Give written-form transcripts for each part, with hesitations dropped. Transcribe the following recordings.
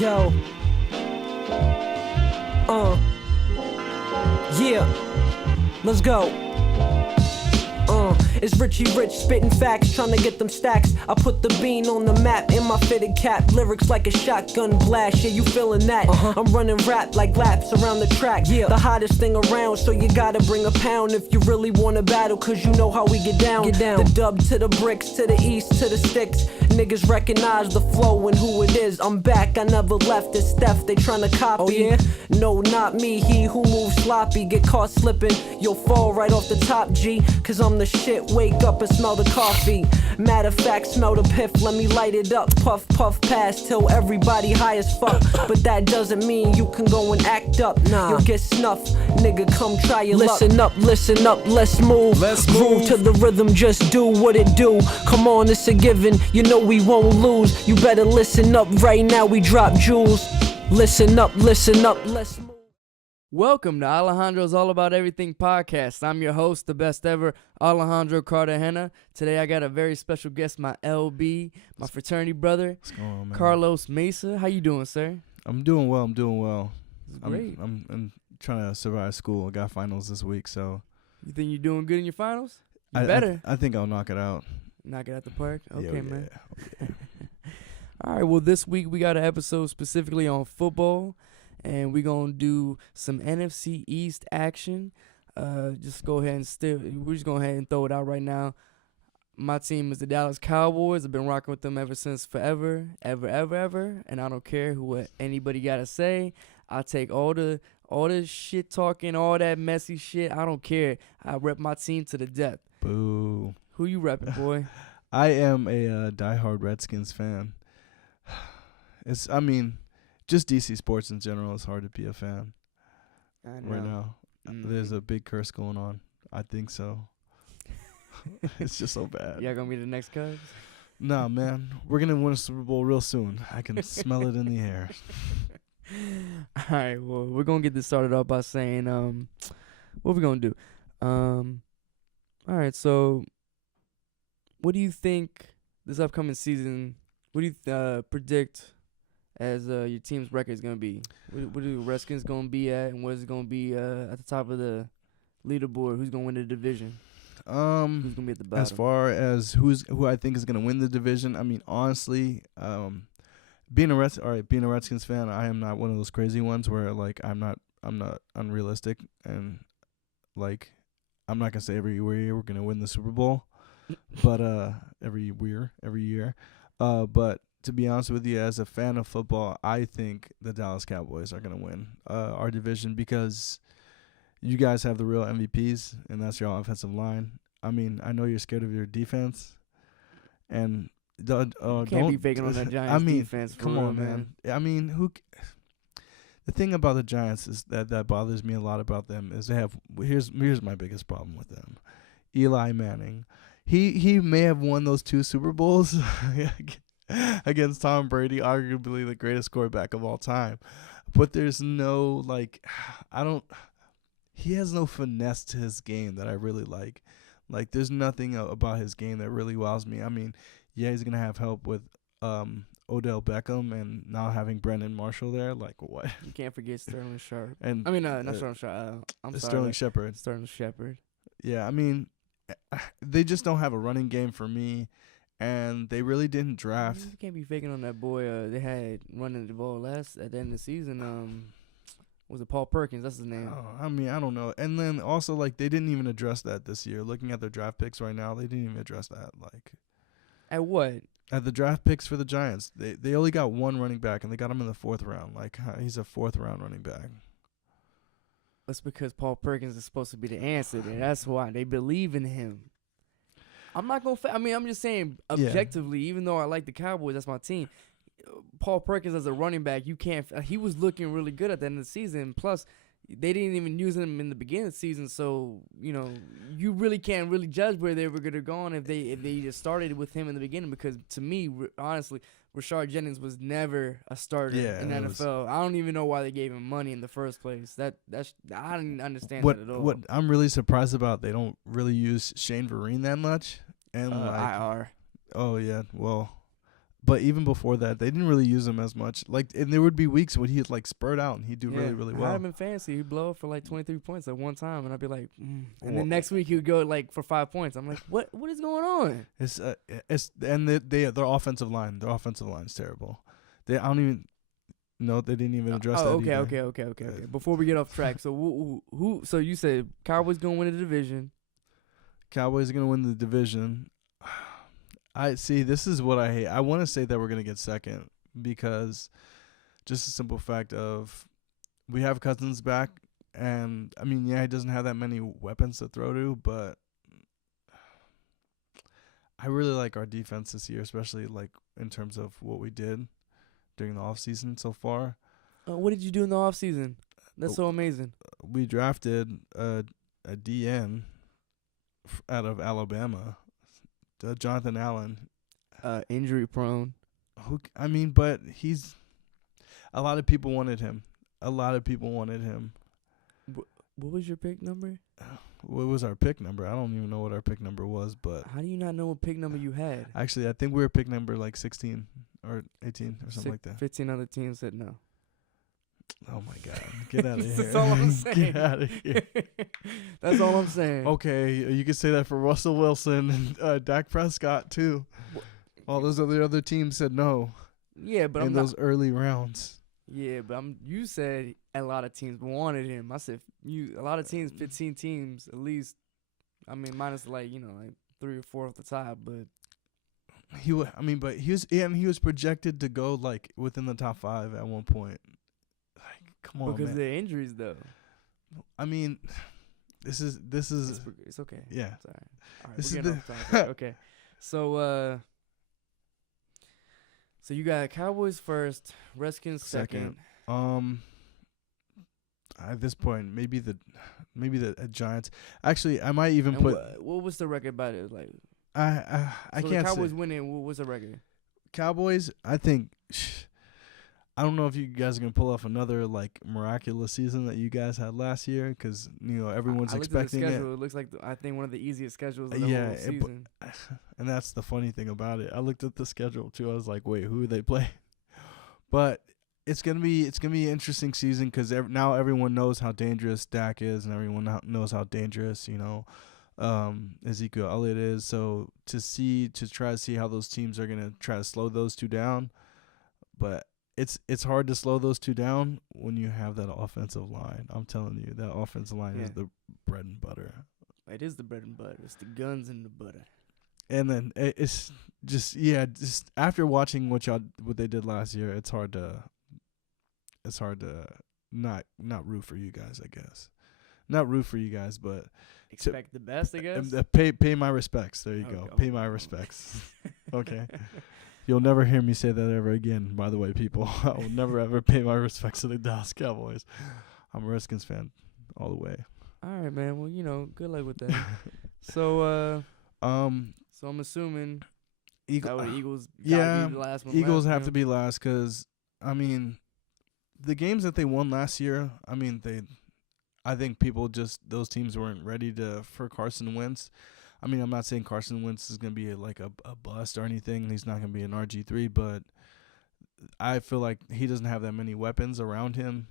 Yo. Yeah. Let's go. It's Richie Rich spitting facts, trying to get them stacks. I put the bean on the map in my fitted cap. Lyrics like a shotgun blast, yeah, you feeling that? I'm running rap like laps around the track. Yeah, the hottest thing around, so you gotta bring a pound if you really wanna battle, cause you know how we get down. The dub to the bricks, to the east, to the sticks. Niggas recognize the flow and who it is. I'm back, I never left. It's Steph, they tryna copy. Oh, yeah? No, not me. He who moves sloppy get caught slipping. You'll fall right off the top, G. Cause I'm the shit. Wake up and smell the coffee. Matter of fact, smell the piff. Let me light it up. Puff, puff, pass till everybody high as fuck. But that doesn't mean you can go and act up. Nah, you'll get snuffed. Nigga, come try your luck. Listen up, let's move. Groove to the rhythm, just do what it do. Come on, it's a given. You know we won't lose. You better listen up right now. We drop jewels. Listen up, let's move. Welcome to Alejandros All About Everything podcast. I'm your host, the best ever, Alejandro Cartagena. Today I got a very special guest, my LB, my fraternity brother, What's going on, man? Carlos Mesa. How you doing, sir? I'm doing well. Great. I'm trying to survive school. I got finals this week, so. You think you're doing good in your finals? You I better. I think I'll knock it out. Knock it out the park? Okay, man. Yeah. All right, well, this week we got an episode specifically on football. And we're going to do some NFC East action. We're just going ahead and throw it out right now. My team is the Dallas Cowboys. I've been rocking with them ever since forever, ever. And I don't care what anybody got to say. I take all the shit talking, all that messy shit. I don't care. I rep my team to the death. Boo. Who you repping, boy? I am a diehard Redskins fan. Just DC sports in general is hard to be a fan right now. There's a big curse going on. I think so. It's just so bad. Y'all gonna be the next Cubs? Nah, man. We're going to win a Super Bowl real soon. I can smell it in the air. All right, well, we're going to get this started off by saying, what we going to do? All right, so what do you think this upcoming season, what do you predict as your team's record is going to be? What are the Redskins going to be at, and what is it going to be at the top of the leaderboard? Who's going to win the division? Who's going to be at the bottom? As far as who I think is going to win the division, I mean, honestly, being a Redskins fan, I am not one of those crazy ones where like I'm not unrealistic and like I'm not going to say every year we're going to win the Super Bowl, but every year. But to be honest with you, as a fan of football, I think the Dallas Cowboys are going to win our division because you guys have the real MVPs, and that's your offensive line. I mean, I know you're scared of your defense, and can't be faking on that Giants defense. Come on, man. I mean, the thing about the Giants is that bothers me a lot about them is they have here's my biggest problem with them. Eli Manning, he may have won those 2 Super Bowls against Tom Brady, arguably the greatest quarterback of all time. But there's no, he has no finesse to his game that I really like. Like, there's nothing about his game that really wows me. I mean, yeah, he's going to have help with Odell Beckham and now having Brandon Marshall there. Like, what? You can't forget Sterling Sharp. And not Sterling Sharp. Sterling Shepard. Sterling Shepard. Yeah, I mean, they just don't have a running game for me. And they really didn't draft. You can't be faking on that boy. They had running the ball at the end of the season. Was it Paul Perkins? That's his name. Oh, I mean, I don't know. And then also, like, they didn't even address that this year. Looking at their draft picks right now, they didn't even address that. Like, at what? At the draft picks for the Giants, they only got 1 running back, and they got him in the 4th round. Like, he's a 4th round running back. That's because Paul Perkins is supposed to be the answer. And that's why they believe in him. I'm not going to I'm just saying objectively, even though I like the Cowboys, that's my team. Paul Perkins as a running back, you can't he was looking really good at the end of the season. Plus, they didn't even use him in the beginning of the season, so, you really can't really judge where they were going to go on if they just started with him in the beginning, because to me, honestly, Rashard Jennings was never a starter in the NFL. I don't even know why they gave him money in the first place. That's I didn't understand that at all. What I'm really surprised about, they don't really use Shane Vereen that much. And IR. Oh, yeah, well, But even before that, they didn't really use him as much. Like, and there would be weeks when he'd like spurt out and he'd do really, really I well. had him in fantasy. He'd blow up for like 23 points at one time, and I'd be like, and then next week he would go like for 5 points. I'm like, what is going on? Their offensive line's terrible. I don't even know they didn't even address that. Okay. Before we get off track, so who? So you said Cowboys gonna win the division. Cowboys are gonna win the division. I see. This is what I hate. I want to say that we're gonna get second because just a simple fact of we have Cousins back, and I mean, yeah, he doesn't have that many weapons to throw to, but I really like our defense this year, especially like in terms of what we did during the offseason so far. What did you do in the offseason? That's so amazing. We drafted a DN out of Alabama, Jonathan Allen. Injury prone. But he's. A lot of people wanted him. What was your pick number? What was our pick number? I don't even know what our pick number was, but. How do you not know what pick number you had? Actually, I think we were pick number like 16 or 18 or something like that. 15 other teams said no. Oh my God! Get out of here! That's all I'm saying. Get out of here! That's all I'm saying. Okay, you could say that for Russell Wilson and Dak Prescott too. All those other teams said no. Yeah, but in those early rounds. Yeah, but you said a lot of teams wanted him. I said a lot of teams, 15 teams at least. I mean, minus like 3 or 4 off the top, but he was projected to go like within the top 5 at one point. Like, come on, because man. of the injuries though. I mean, this is. It's okay. Yeah. Sorry. All right, this we're is getting off topic. Okay. So so you got Cowboys first, Redskins second. At this point, maybe the Giants. Actually, I might even put. What was the record about it? Like, I so can't the Cowboys say. winning. What was the record? Cowboys. I think. I don't know if you guys are gonna pull off another like miraculous season that you guys had last year, because everyone's expecting at the schedule. it. It looks like I think one of the easiest schedules of the whole season. And that's the funny thing about it. I looked at the schedule too. I was like, wait, who do they play? But it's gonna be an interesting season because now everyone knows how dangerous Dak is, and everyone knows how dangerous Ezekiel Elliott is. So to try to see how those teams are gonna try to slow those two down, but it's hard to slow those two down when you have that offensive line. I'm telling you, that offensive line is the bread and butter. It is the bread and butter. It's the guns and the butter. And then it's just after watching what they did last year, it's hard to not root for you guys, I guess. Not root for you guys, but expect the best, I guess. Pay my respects. There you go. Pay my respects. Okay. You'll never hear me say that ever again, by the way, people. I will never, ever pay my respects to the Dallas Cowboys. I'm a Redskins fan all the way. All right, man. Well, good luck with that. So I'm assuming that would Eagles gotta be the last one Eagles left, have to be last because, the games that they won last year, I think those teams weren't ready for Carson Wentz. I'm not saying Carson Wentz is going to be like a bust or anything. He's not going to be an RG3, but I feel like he doesn't have that many weapons around him.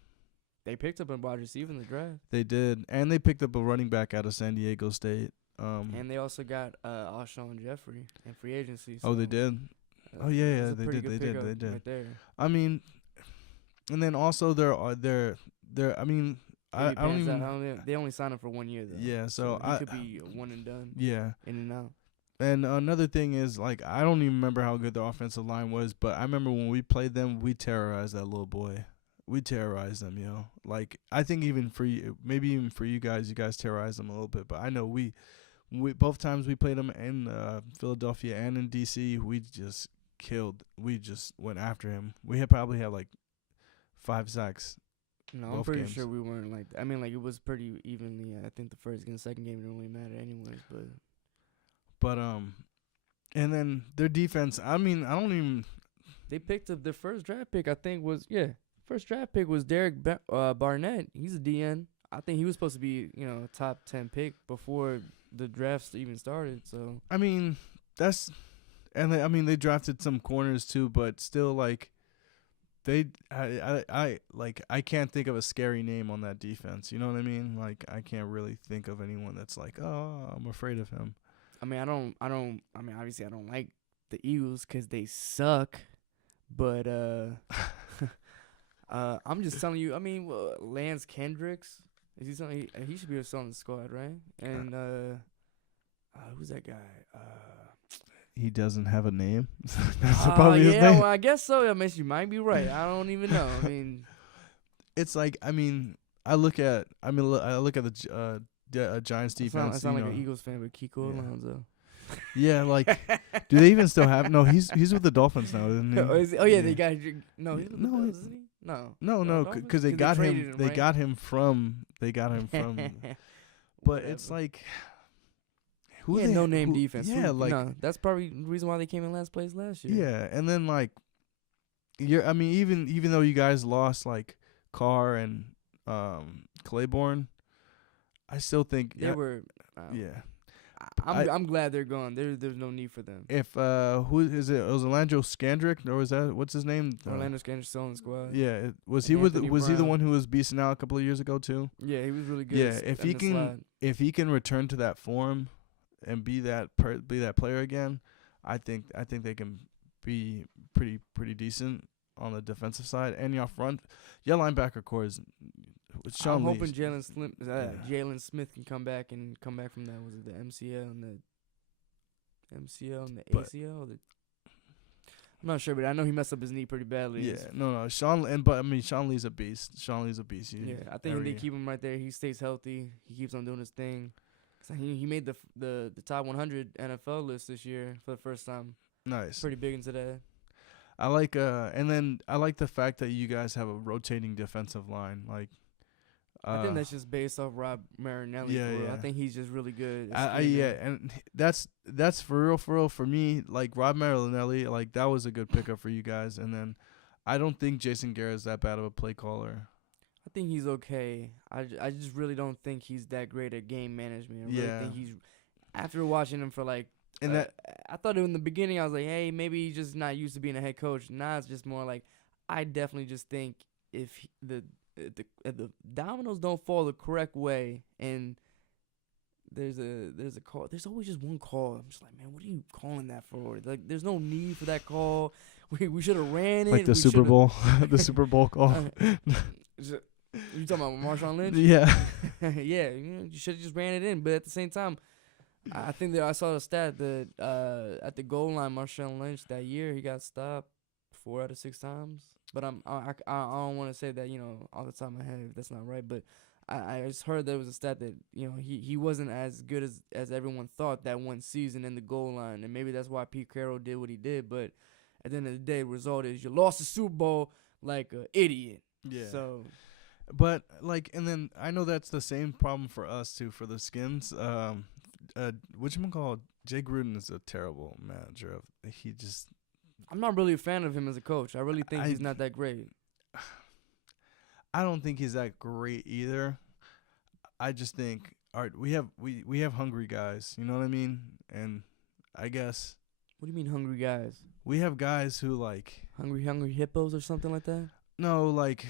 They picked up a wide receiver in the draft. They did, and they picked up a running back out of San Diego State. And they also got Alshon Jeffrey in free agency. So they did? Oh, yeah, they did. They did. Right there. And then also I don't even. They only signed him for 1 year though. Yeah, so he could be one and done. Yeah, in and out. And another thing is, like, I don't even remember how good the offensive line was, but I remember when we played them, we terrorized that little boy. We terrorized them, Like, I think maybe even for you guys terrorized them a little bit. But I know we both times we played them in Philadelphia and in DC, we just went after him. We probably had like 5 sacks. No, I'm pretty sure we weren't like that. It was pretty evenly. I think the first and second game didn't really matter anyways, But and then their defense, I don't even. They picked up their first draft pick, I think first draft pick was Derek Barnett. He's a DN. I think he was supposed to be, a top 10 pick before the drafts even started, so. And they drafted some corners too, but still, like, I can't think of a scary name on that defense. You know what I mean? Like, I can't really think of anyone that's like, oh, I'm afraid of him. I mean, obviously I don't like the Eagles because they suck, but I'm just telling you. I mean, Lance Kendricks, is he something? He should be on the squad, right? And who's that guy? He doesn't have a name. That's probably his name. Well, I guess so. I mean, you might be right. I don't even know. I mean, it's like, I look at the Giants defense. I sound like an Eagles fan, but Kiko Alonso. Yeah, like, do they even still have? No, he's with the Dolphins now, isn't he? They got no. He's with the Dolphins, isn't he? No, because they got him. They got him from. But it's like, no name defense. Yeah, that's probably the reason why they came in last place last year. Yeah, and then like, even though you guys lost like Carr and Claiborne, I still think they were. I'm glad they're gone. There's no need for them. If who is it? It was Orlando Scandrick, or was that what's his name? Orlando Scandrick still on the squad. Yeah, was he he the one who was beasting out a couple of years ago too? Yeah, he was really good. Yeah, if he can return to that form and be that player again, I think they can be pretty decent on the defensive side. And your linebacker core is. I'm hoping Jalen Smith can come back from that. Was it the MCL and the ACL? I'm not sure, but I know he messed up his knee pretty badly. Yeah, no. Sean Lee's a beast. I think they keep him right there. He stays healthy. He keeps on doing his thing. He made the top 100 NFL list this year for the first time. Nice. Pretty big into that. I like and then I like the fact that you guys have a rotating defensive line. Like, I think that's just based off Rob Marinelli. Yeah. I think he's just really good. And that's for real for me. Like, Rob Marinelli, like, that was a good pickup for you guys. And then I don't think Jason Garrett is that bad of a play caller. I think he's okay. I just really don't think he's that great at game management. I really think he's, after watching him for like, I thought in the beginning I was like, hey, maybe he's just not used to being a head coach. Now it's just more like, I definitely just think if the dominoes don't fall the correct way, and there's a call. There's always just one call. I'm just like, man, what are you calling that for? Like, there's no need for that call. We should have ran it. Like the Super Bowl, the Super Bowl call. You talking about Marshawn Lynch? Yeah. Yeah, you should have just ran it in. But at the same time, I think that I saw the stat that at the goal line, Marshawn Lynch that year, he got stopped 4 out of 6 times. But I don't want to say that, off the top of my head, that's not right. But I just heard there was a stat that, he wasn't as good as everyone thought that one season in the goal line. And maybe that's why Pete Carroll did what he did. But at the end of the day, the result is you lost the Super Bowl like an idiot. Yeah. So, but, like, and then I know that's the same problem for us, too, for the Skins. Whatchamacallit, Jay Gruden is a terrible manager. I'm not really a fan of him as a coach. I really think he's not that great. I don't think he's that great either. I just think, all right, we have hungry guys. You know what I mean? And I guess. What do you mean hungry guys? We have guys who, like, hungry hippos or something like that. No, like,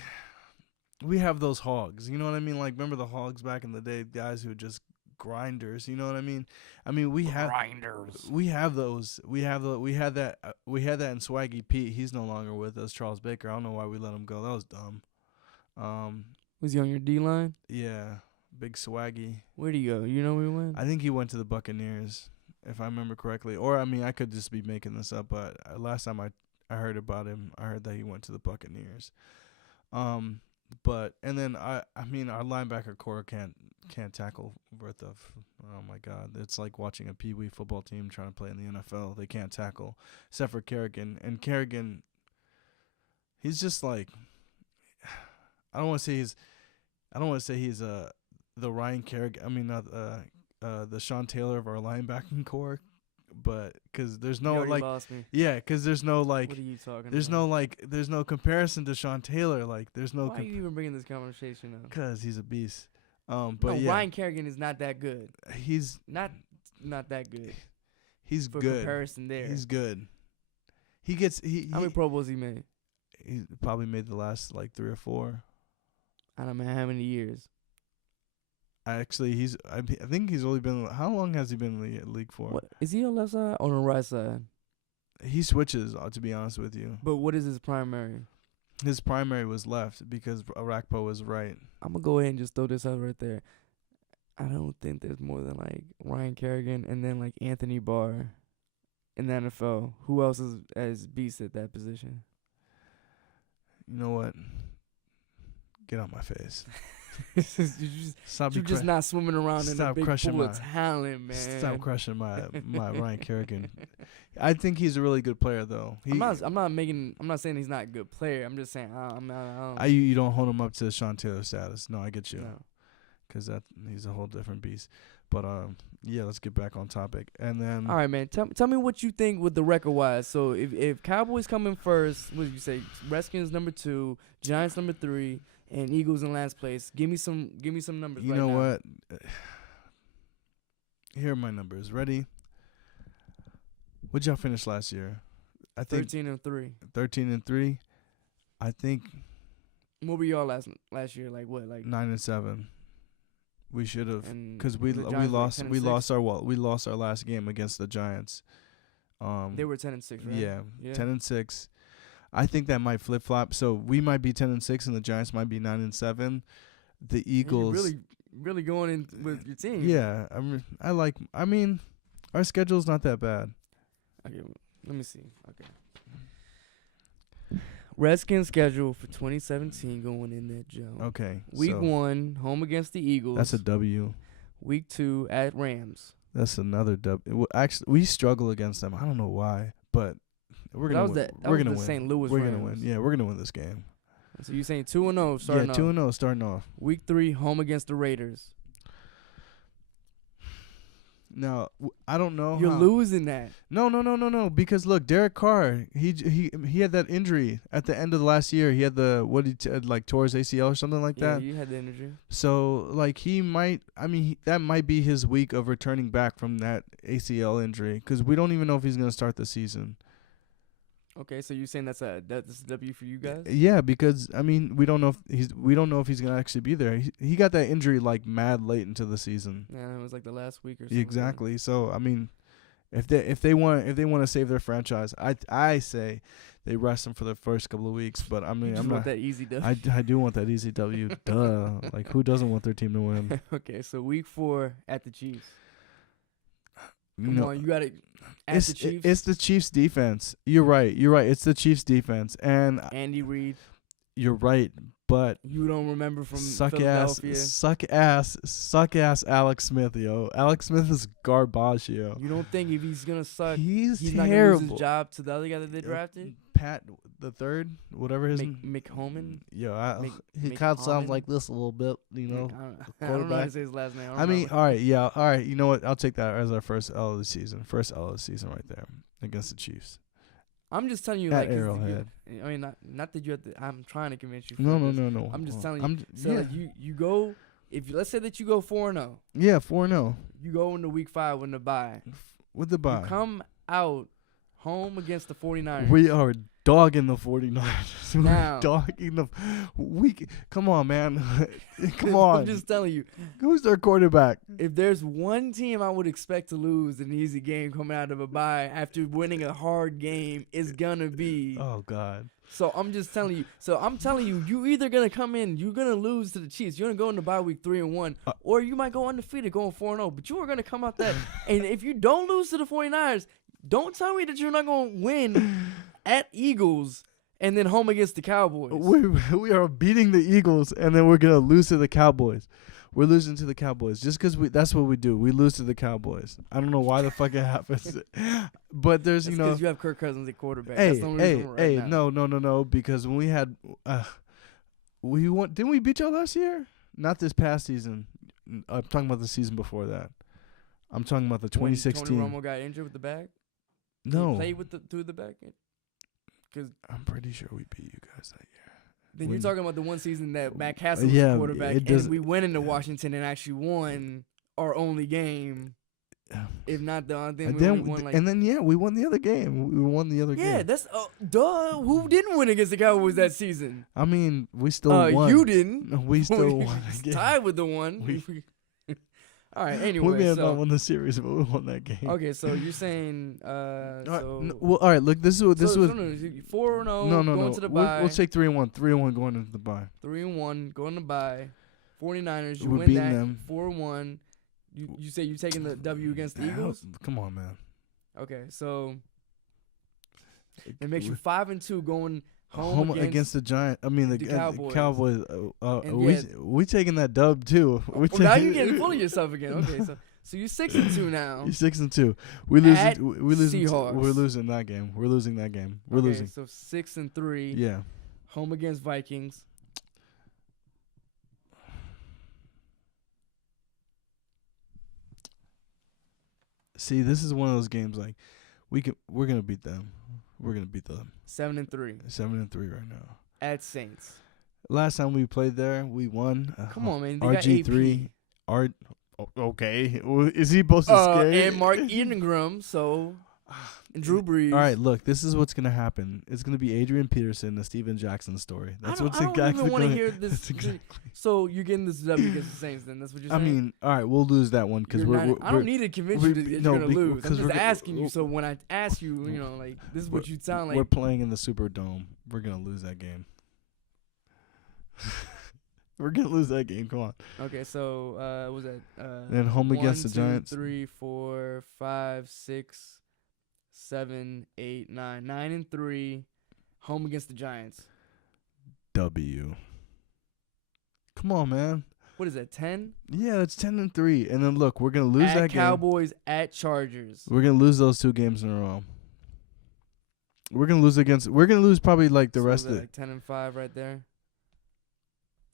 we have those hogs. You know what I mean? Like, remember the hogs back in the day? Guys who just grinders. You know what I mean? We have grinders. We have those. We had that in Swaggy Pete. He's no longer with us. Charles Baker. I don't know why we let him go. That was dumb. Was he on your D line? Yeah, big Swaggy. Where'd he go? You know where he went? I think he went to the Buccaneers, if I remember correctly. Or I could just be making this up. But last time I heard about him, I heard that he went to the Buccaneers. But and then our linebacker core can't tackle worth of. Oh my God, it's like watching a pee wee football team trying to play in the NFL. They can't tackle, except for Kerrigan. And Kerrigan, he's just like, I don't want to say he's the Ryan Kerrigan. Not the Sean Taylor of our linebacking core. But because there's no lost me. Yeah, because there's no like. What are you talking there's about? There's no comparison to Sean Taylor. Like, there's no. Why are you even bringing this conversation up? Because he's a beast. Ryan Kerrigan is not that good. He's not that good. He's for good. comparison there. He's good. He gets How many Pro Bowls he made? He probably made the last like 3 or 4. I don't know how many years. Actually, I think he's only been. How long has he been in the league for? What is he on left side or on the right side? He switches. To be honest with you, But what is his primary? his primary was left because Arakpo was right. I'm gonna go ahead and just throw this out right there. I don't think there's more than like Ryan Kerrigan and then like Anthony Barr in the NFL. Who else is as beast at that position? You know what? Get out my face. You're just not swimming around in a big pool of talent, man. Stop crushing my Ryan Kerrigan. I think he's a really good player, though. I'm not saying he's not a good player. I'm just saying you don't hold him up to Sean Taylor status. No, I get you. No. Because he's a whole different beast. But yeah, let's get back on topic. And then all right, man. Tell me what you think with the record wise. So if Cowboys come in first, what did you say? Redskins number 2, Giants number 3, and Eagles in last place. Give me some numbers. You right know now. what? Here are my numbers. Ready? What'd y'all finish last year? I think 13-3. 13-3. I think. What were y'all last year? Like what? Like 9-7. We should have, because we Giants lost our last game against the Giants. They were 10-6, right? Yeah. 10-6. I think that might flip flop. So we might be 10-6, and the Giants might be 9-7. The Eagles really, really going in with your team. Yeah, I mean, our schedule's not that bad. Okay, let me see. Okay. Redskins schedule for 2017 going in there, Joe. Okay. Week 1, home against the Eagles. That's a W. Week 2 at Rams. That's another W. Well, actually, we struggle against them. I don't know why, but we're gonna win. We're gonna win. St. Louis we're Rams. gonna win. Yeah, we're gonna win this game. So you're saying 2-0 starting off? Yeah, 2-0 starting off. Week 3, home against the Raiders. Now, I don't know. You're losing that. No. Because look, Derek Carr, he had that injury at the end of the last year. He had tore his ACL or something like that. Yeah, you had the injury. So like that might be his week of returning back from that ACL injury, because we don't even know if he's gonna start the season. Okay, so you're saying that's a W for you guys? Yeah, because we don't know if he's gonna actually be there. He got that injury like mad late into the season. Yeah, it was like the last week or something. Exactly. So if they want to save their franchise, I say they rest him for the first couple of weeks. But I'm not want that easy W. I do want that easy W. Duh. Like, who doesn't want their team to win? Okay, so week 4 at the Chiefs. Come on, you got it. The Chiefs. It's the Chiefs defense. You're right. It's the Chiefs defense, and Andy Reid. You're right, but you don't remember from suck Philadelphia. Suck ass Alex Smith, yo. Alex Smith is garbage, yo. You don't think if he's gonna suck, he's terrible. Not gonna lose his job to the other guy that they drafted? Pat the third, whatever his McHoman. Yo, he kind of sounds like this a little bit, you know. I don't know how to say his last name. All right. You know what? I'll take that as our first L of the season. First L of the season right there against the Chiefs. I'm just telling you, at like, Arrowhead. I mean, not that you have to. I'm trying to convince you. No. I'm just telling you. Like, you go. Let's say that you go 4-0. Yeah, 4-0. You go into week 5 with the bye. With the bye. You come out home against the 49ers. We are dogging the 49ers. Now, we're dogging the week. Come on, man. Come on. I'm just telling you. Who's their quarterback? If there's one team I would expect to lose an easy game coming out of a bye after winning a hard game, it's gonna be. Oh God. So I'm just telling you. So I'm telling you, you either gonna come in, you're gonna lose to the Chiefs. You're gonna go into bye week 3-1, or you might go undefeated, going 4-0. But you are gonna come out that. And if you don't lose to the 49ers, don't tell me that you're not gonna win at Eagles and then home against the Cowboys. We are beating the Eagles and then we're gonna lose to the Cowboys. We're losing to the Cowboys just because that's what we do. We lose to the Cowboys. I don't know why the fuck it happens, but there's because you have Kirk Cousins at quarterback. Hey, that's the only reason now. No. Because when we had, we won. Didn't we beat y'all last year? Not this past season. I'm talking about the season before that. I'm talking about the 2016. When Tony Romo got injured with the back. No. He played through the back. Cause I'm pretty sure we beat you guys that year. Then you're talking about the one season that Matt Castle was the quarterback, and we went into Washington and actually won our only game. If not, then And we then, only won like. and then yeah, we won the other game. We won the other game. Yeah, that's duh. Who didn't win against the Cowboys that season? I mean, we still won. You didn't. No, we still won. The game. Tied with the one. All right. Anyway, we may have not won the series, but we won that game. Okay, so you're saying well, all right. Look, this is 4-0. No. Going to the bye. We'll take 3-1. 3-1 going into the bye. 3-1 going to bye. 49ers, you We're win beating that. them. 4-1. You say you're taking the W against the Eagles? Come on, man. Okay, so it makes you 5-2 going home against the Giants. I mean the Cowboys. We taking that dub too. Now you're getting full of yourself again. Okay, so you're 6-2 now. You're 6-2. We lose. We lose. Seahawks. We're losing that game. We're losing that game. We're losing. So 6-3. Yeah. Home against Vikings. See, this is one of those games like we're gonna beat them. We're gonna beat them. 7-3. 7-3 right now. At Saints. Last time we played there, we won. Come on, man. They RG3. got AP. Okay. Is he supposed to scare you? And Mark Ingram, so and Drew Brees. All right, look, this is what's gonna happen. It's gonna be Adrian Peterson, the Steven Jackson story. That's what's I don't even want to gonna hear this. exactly. So you're getting this W against the Saints, then? That's what you're saying? I mean, all right, we'll lose that one because I don't need to convince you that you're gonna lose. I'm just we're asking you. So when I ask you, like this is what you sound like. We're playing in the Superdome. We're gonna lose that game. We're gonna lose that game. Come on. Okay, so what was that? Then home against the Giants. 3, 4, 5, 6, 7, 8, 9. 9-3. Home against the Giants. W. Come on, man. What is that? 10? Yeah, it's 10-3. And then look, we're gonna lose that game. At Cowboys, at Chargers. We're gonna lose those 2 games in a row. We're gonna lose probably like the rest of it. Like 10-5 right there.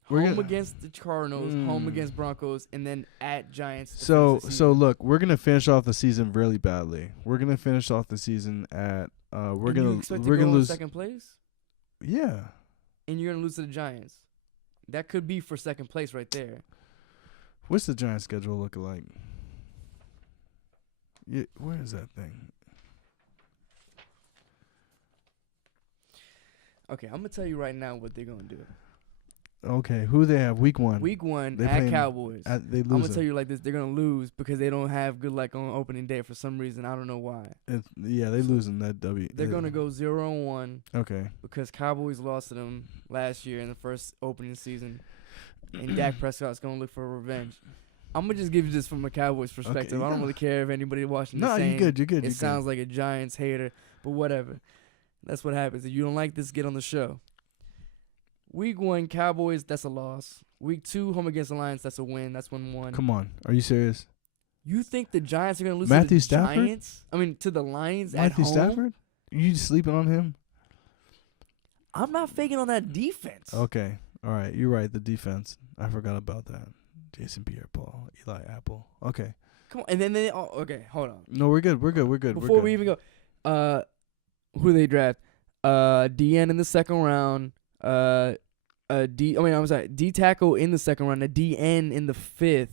We're home against the Cardinals, home against Broncos, and then at Giants. So look, we're gonna finish off the season really badly. We're gonna finish off the season at we're gonna lose second place. Yeah. And you're gonna lose to the Giants. That could be for second place right there. What's the Giants' schedule looking like? Yeah, where is that thing? Okay, I'm gonna tell you right now what they're gonna do. Okay, who they have? Week 1. Week 1 they at Cowboys. They lose. I'm gonna tell you like this: they're gonna lose because they don't have good luck on opening day for some reason. I don't know why. They losing that W. They're gonna go 0-1. Okay. Because Cowboys lost to them last year in the first opening season, and Dak Prescott's gonna look for revenge. I'm gonna just give you this from a Cowboys perspective. I don't really care if anybody watching. No, you're good. You're good. It sounds like a Giants hater, but whatever. That's what happens. If you don't like this, get on the show. Week 1, Cowboys, that's a loss. Week 2, home against the Lions, that's a win. That's 1-1. Come on. Are you serious? You think the Giants are going to lose Matthew to the Stafford? Giants? I mean, to the Lions at home? Matthew Stafford? You sleeping on him? I'm not faking on that defense. Okay. All right. You're right. The defense. I forgot about that. Jason Pierre-Paul, Eli Apple. Okay. Come on. And then okay, hold on. No, we're good. We're good. Before we even go, who they draft? DN in the second round. D tackle in the second round, a DN in the 5th.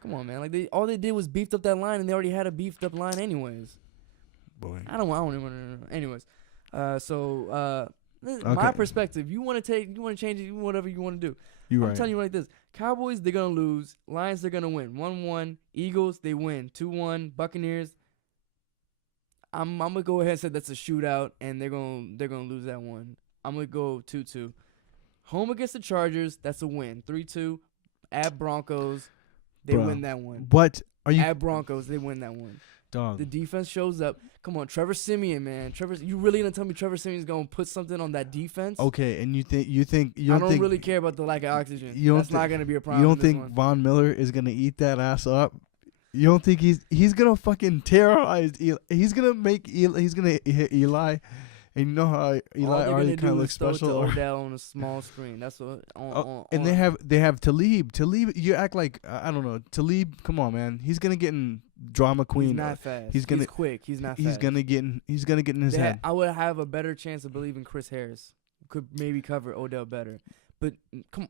Come on, man. Like all they did was beefed up that line, and they already had a beefed up line anyways. Boy. I don't even want to know. Anyways, Okay. my perspective. You want to change it, whatever you want to do. I'm telling you like this: Cowboys, they're gonna lose. Lions, they're gonna win. 1-1. Eagles, they win. 2-1. Buccaneers. I'm gonna go ahead and say that's a shootout, and they're gonna lose that one. I'm gonna go 2-2. Home against the Chargers, that's a win. 3-2. At Broncos, they win that one. What are you? At Broncos, they win that one. Dog. The defense shows up. Come on, Trevor Siemian, man. You really gonna tell me Trevor Siemian's gonna put something on that defense? Okay, and you think I don't really care about the lack of oxygen. That's not gonna be a problem. You don't think Von Miller is gonna eat that ass up? You don't think he's gonna fucking terrorize Eli? He's gonna hit Eli, and you know how Eli already kind of looks special. To Odell on a small screen. That's what. And they have Talib. Talib, you act like I don't know. Talib, come on, man. He's gonna get in drama queen. He's not fast. He's quick. He's not fast. He's gonna get in his head. I would have a better chance of believing Chris Harris could maybe cover Odell better. But come on.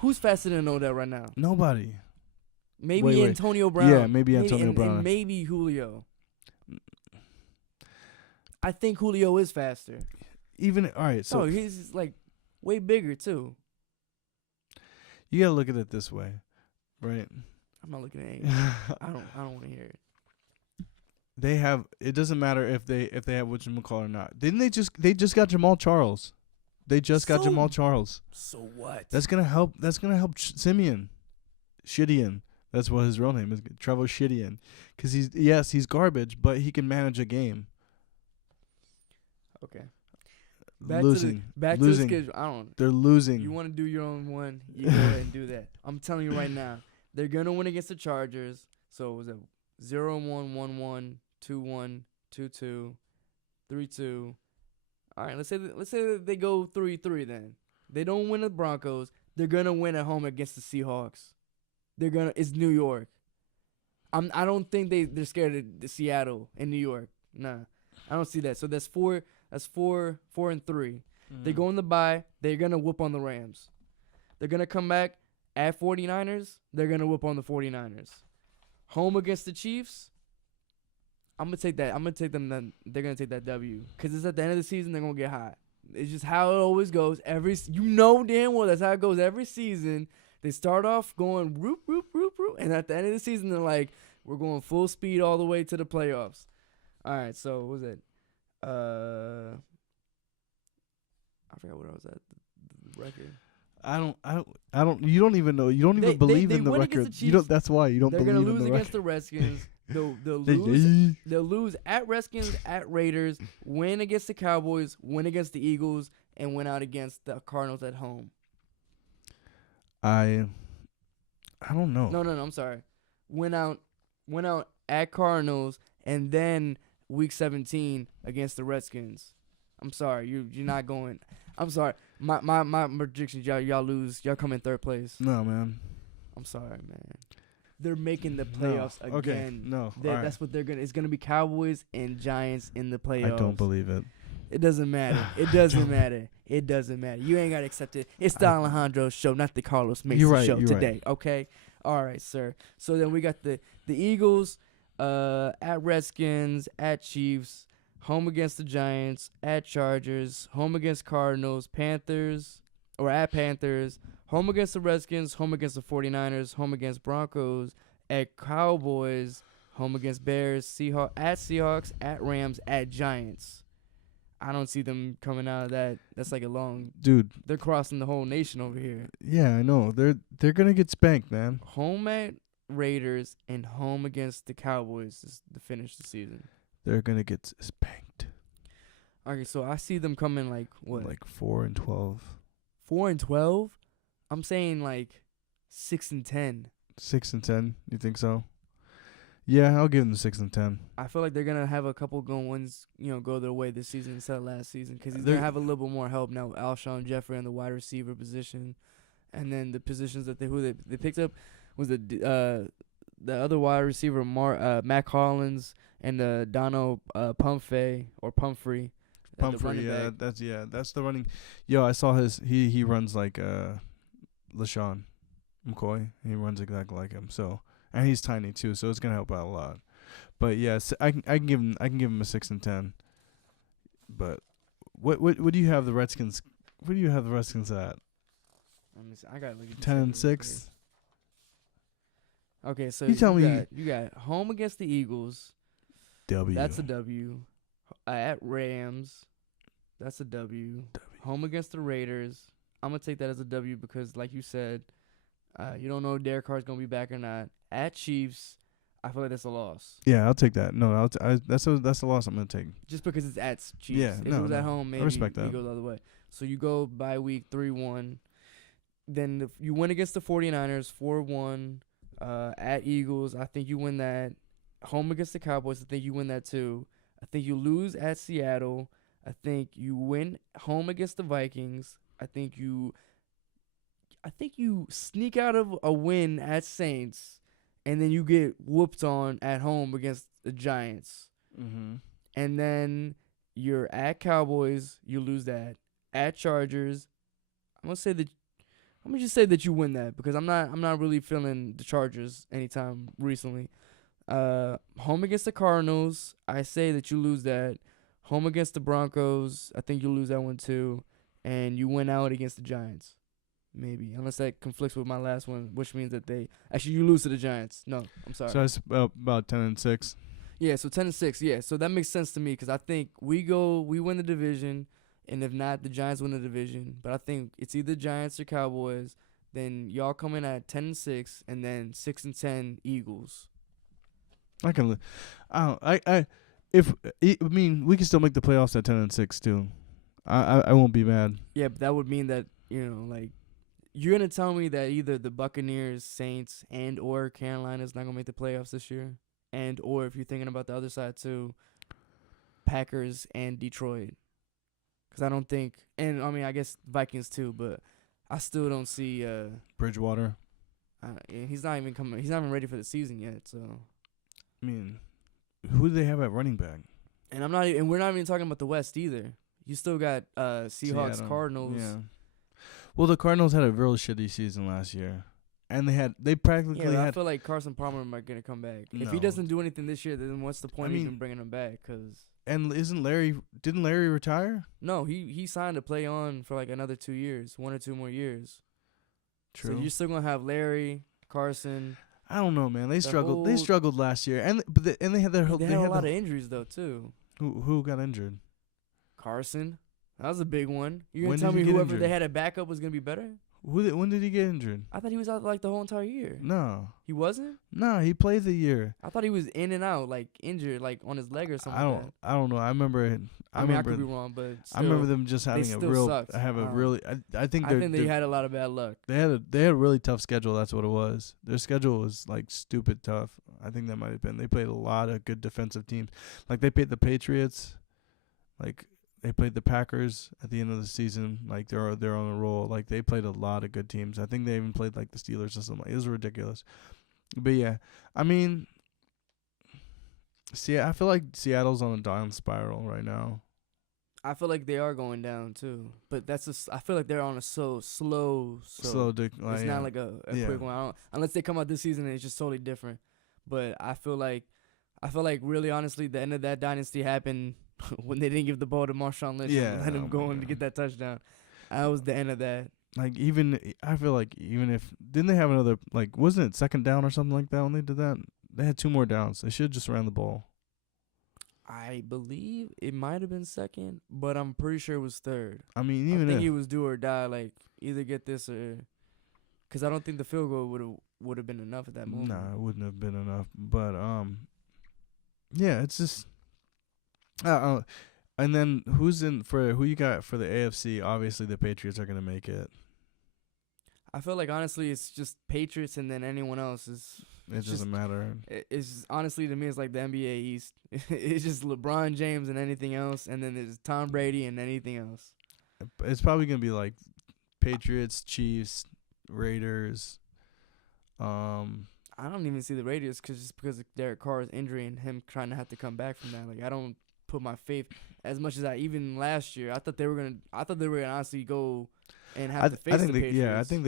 Who's faster than Odell right now? Nobody. Maybe Wait. Antonio Brown. Yeah, maybe Antonio Brown. And maybe Julio. I think Julio is faster. Even all right, so he's like way bigger too. you gotta look at it this way, right? I'm not looking at it. I don't want to hear it. They have. It doesn't matter if they have whatchamacallit or not. Didn't they just got Jamal Charles? They just got Jamal Charles. So what? That's gonna help. Simeon, Shidian. That's what his real name is. Trevor Shidian. Because he's garbage, but he can manage a game. Okay. Losing. To the schedule. I don't. They're losing. You want to do your own one? You go ahead and do that. I'm telling you right now, they're gonna win against the Chargers. So was it 0-1, 1-1, 2-1, 2-2, 3-2? All right. Let's say that they go 3-3. Then they don't win the Broncos. They're gonna win at home against the Seahawks. It's New York. I don't think they're scared of the Seattle and New York. Nah, I don't see that. So that's 4 and 3. Mm-hmm. They go in the bye. They're gonna whoop on the Rams. They're gonna come back at 49ers. They're gonna whoop on the 49ers. Home against the Chiefs. I'm gonna take that. They're gonna take that W because it's at the end of the season. They're gonna get hot. It's just how it always goes. You know damn well that's how it goes every season. They start off going roop, roop, roop, roop, and at the end of the season, they're like, we're going full speed all the way to the playoffs. All right, so what was it? I forgot what I was at. The record. I don't. You don't even know. You don't even believe in the record. You don't. That's why you don't believe in the record. They're gonna lose against the Redskins. They'll lose at Redskins, at Raiders, win against the Cowboys, win against the Eagles, and win out against the Cardinals at home. I don't know. No. I'm sorry. Went out at Cardinals and then week 17 against the Redskins. I'm sorry. You're not going. I'm sorry. My predictions, y'all lose. Y'all come in third place. No, man. I'm sorry, man. They're making the playoffs again. Okay. No. That's what they're gonna. It's gonna be Cowboys and Giants in the playoffs. I don't believe it. It doesn't matter. It doesn't matter. It doesn't matter. You ain't got to accept it. It's the Alejandros show, not the Carlos Mesa show today. Right. Okay? All right, sir. So then we got the Eagles at Redskins, at Chiefs, home against the Giants, at Chargers, home against Cardinals, Panthers, home against the Redskins, home against the 49ers, home against Broncos, at Cowboys, home against Bears, Seahawks, at Rams, at Giants. I don't see them coming out of that. That's like a long... Dude. They're crossing the whole nation over here. Yeah, I know. They're going to get spanked, man. Home at Raiders and home against the Cowboys to finish the season. They're going to get spanked. Okay, so I see them coming like, what? Like 4-12. 4-12? I'm saying like 6-10. 6-10? You think so? Yeah, I'll give them 6-10. I feel like they're gonna have a couple good ones, go their way this season instead of last season, because he's gonna have a little bit more help now. Alshon Jeffrey in the wide receiver position, and then the positions that they picked up was the other wide receiver Matt Collins and Dono Pumphrey. That's the running. Yo, I saw he runs like LaShawn McCoy. He runs exactly like him. So. And he's tiny too, so it's gonna help out a lot. But yes, I can give him a 6-10. But what do you have the Redskins? What do you have the Redskins at? Let me see. I got like 10-6. Okay, so you got home against the Eagles. W. That's a W. At Rams, that's a W. Home against the Raiders. I'm gonna take that as a W because, like you said, you don't know if Derek Carr's gonna be back or not. At Chiefs, I feel like that's a loss. Yeah, I'll take that. No, that's a loss I'm gonna take. Just because it's at Chiefs. Yeah, if it was at home, maybe I respect that. You go the other way. So you go by week 3-1. Then you win against the 49ers 4-1. At Eagles, I think you win that. Home against the Cowboys, I think you win that too. I think you lose at Seattle. I think you win home against the Vikings. I think you sneak out of a win at Saints, and then you get whooped on at home against the Giants. Mm-hmm. And then you're at Cowboys, you lose that. At Chargers, I'm gonna say I'm gonna just say that you win that because I'm not really feeling the Chargers anytime recently. Home against the Cardinals, I say that you lose that. Home against the Broncos, I think you lose that one too, and you win out against the Giants. Maybe, unless that conflicts with my last one, which means that you lose to the Giants. No, I'm sorry. So it's about 10-6. Yeah, so 10-6. Yeah, so that makes sense to me because I think we win the division, and if not, the Giants win the division. But I think it's either Giants or Cowboys. Then y'all come in at 10-6, and then 6-10 Eagles. I can. I mean, we can still make the playoffs at 10-6 too. I won't be mad. Yeah, but that would mean that like you're gonna tell me that either the Buccaneers, Saints, and or Carolina's not gonna make the playoffs this year, and or if you're thinking about the other side too, Packers and Detroit. Because I don't think, and I mean I guess Vikings too, but I still don't see Bridgewater. He's not even coming. He's not even ready for the season yet. So I mean, who do they have at running back? And we're not even talking about the West either. You still got Seahawks, Seattle. Cardinals. Yeah. Well, the Cardinals had a real shitty season last year, and they practically Yeah, I had. feel like Carson Palmer might gonna come back. If No. he doesn't do anything this year, then what's the point of even bringing him back? And didn't Larry retire? No, he signed to play on for like another 2 years, 1 or 2 more years. True. So you're still gonna have Larry, Carson. I don't know, man. They struggled. They whole- struggled last year, and they had their. They had a lot of injuries though too. Who got injured? Carson, that was a big one. You're When gonna tell did me he get whoever injured? they had a backup was gonna be better? When did he get injured? I thought he was out like the whole entire year. No, He wasn't? he played the year. I thought he was in and out, like injured, like on his leg or something. I don't know. I remember. I mean, I could be wrong, but I remember still, them just having a still real. sucked. Really. I think they had a lot of bad luck. They had a really tough schedule. That's what it was. Their schedule was like stupid tough. I think that might have been. They played a lot of good defensive teams. Like they played the Patriots. Like they played the Packers at the end of the season. Like they're on a roll. Like they played a lot of good teams. I think they even played like the Steelers or something. It was ridiculous. But yeah, I mean, I feel like Seattle's on a down spiral right now. I feel like they are going down too, but I feel like they're on a slow decline. It's not like a quick one. Unless they come out this season and it's just totally different. But I feel like really honestly, the end of that dynasty happened when they didn't give the ball to Marshawn Lynch and let him go in to get that touchdown. That was the end of that. Like I feel like even if didn't they have another wasn't it second down or something like that when they did that? They had 2 more downs. They should have just ran the ball. I believe it might have been second, but I'm pretty sure it was third. I mean, even I think it was do or die. Like either get this or, because I don't think the field goal would have been enough at that moment. Nah, it wouldn't have been enough. But yeah, it's just and then who you got for the AFC? Obviously, the Patriots are gonna make it. I feel like honestly, it's just Patriots, and then anyone else is. It doesn't matter. It's honestly to me, it's like the NBA East. It's just LeBron James and anything else, and then there's Tom Brady and anything else. It's probably gonna be like Patriots, Chiefs, Raiders. I don't even see the Raiders just because of Derek Carr's injury and him trying to have to come back from that. Like I don't put my faith as much as even last year. I thought they were gonna honestly go and have to face the Patriots. I think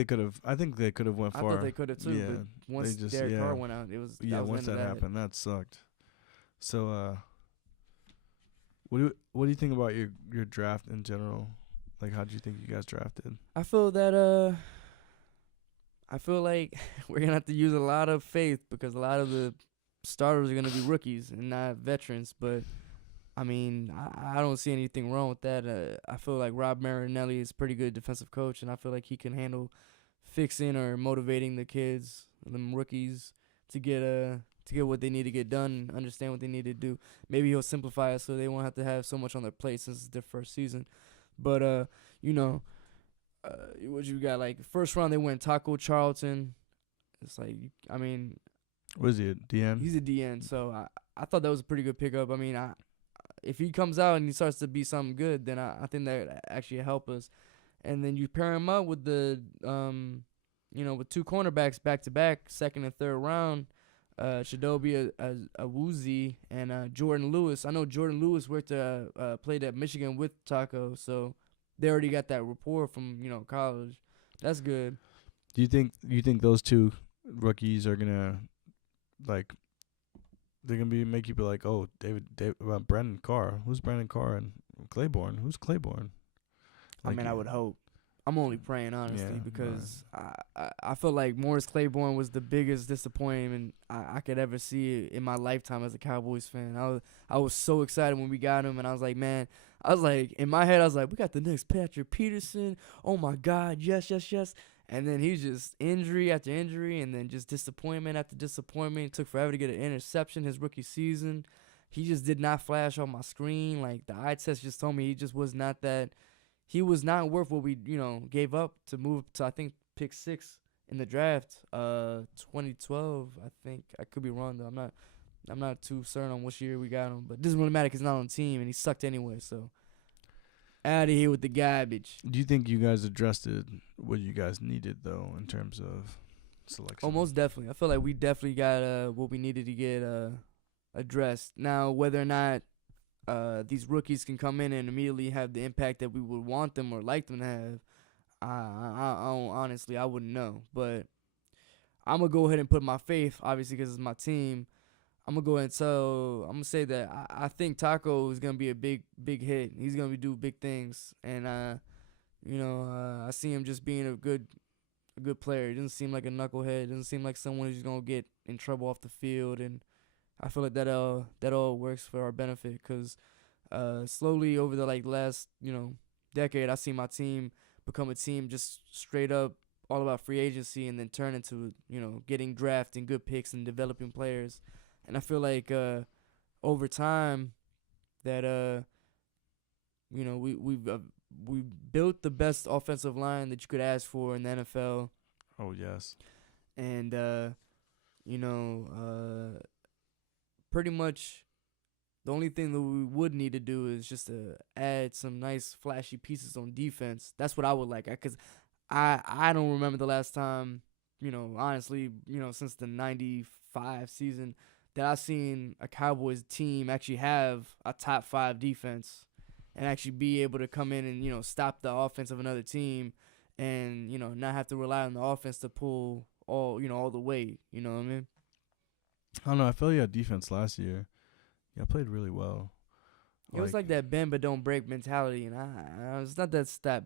they could have went far. I thought they could have too. Yeah, but once Derek Carr went out, it was once that happened, that sucked. So what do you think about your draft in general? Like, how do you think you guys drafted? I feel like we're gonna have to use a lot of faith because a lot of the starters are gonna be rookies and not veterans. But I mean, I don't see anything wrong with that. I feel like Rob Marinelli is a pretty good defensive coach, and I feel like he can handle fixing or motivating the kids, them rookies, to get what they need to get done, understand what they need to do. Maybe he'll simplify it so they won't have to have so much on their plate since it's their first season. But what you got? Like first round, they went Taco Charlton. It's like, I mean, what is he, a DN? He's a DN, so I thought that was a pretty good pickup. I mean, if he comes out and he starts to be something good, then I think that would actually help us. And then you pair him up with with 2 cornerbacks back to back, second and third round, Chidobe Awuzie and Jordan Lewis. I know Jordan Lewis played at Michigan with Taco, so they already got that rapport from college. That's good. Do you think those two rookies are gonna like they're gonna make you be like, oh, David Brandon Carr. Who's Brandon Carr and Claiborne? Who's Claiborne? I mean, I would hope. I'm only praying, honestly, Yeah, because I feel like Morris Claiborne was the biggest disappointment I could ever see in my lifetime as a Cowboys fan. I was so excited when we got him, and I was like, man, in my head, I was like, we got the next Patrick Peterson. Oh, my God, yes, yes, yes. And then he's just injury after injury, and then just disappointment after disappointment. It took forever to get an interception his rookie season. He just did not flash on my screen. Like, the eye test just told me he just was not that. He was not worth what we, gave up to move to, I think, pick 6 in the draft, 2012. I think I could be wrong though. I'm not too certain on which year we got him, but it doesn't really matter because he's not on the team and he sucked anyway. So out of here with the garbage. Do you think you guys addressed what you guys needed though in terms of selection? Oh, most definitely. I feel like we definitely got what we needed to get addressed. Now, whether or not these rookies can come in and immediately have the impact that we would want them or like them to have, honestly, I wouldn't know. But I'm going to go ahead and put my faith, obviously, because it's my team. I'm going to go ahead and I'm going to say that I think Taco is going to be a big hit. He's going to do big things. And, I see him just being a good player. He doesn't seem like a knucklehead. Doesn't seem like someone who's going to get in trouble off the field. And I feel like that all works for our benefit because slowly over the last decade, I see my team become a team just straight up all about free agency and then turn into getting drafting good picks and developing players. And I feel like over time that we built the best offensive line that you could ask for in the NFL. Oh yes, and pretty much the only thing that we would need to do is just to add some nice flashy pieces on defense. That's what I would like, because I don't remember the last time, honestly, since the 95 season that I've seen a Cowboys team actually have a top 5 defense and actually be able to come in and, stop the offense of another team and, not have to rely on the offense to pull all the way, you know what I mean? I don't know. I felt you had defense last year. Yeah, I played really well. It was like that bend but don't break mentality, and it's not that's that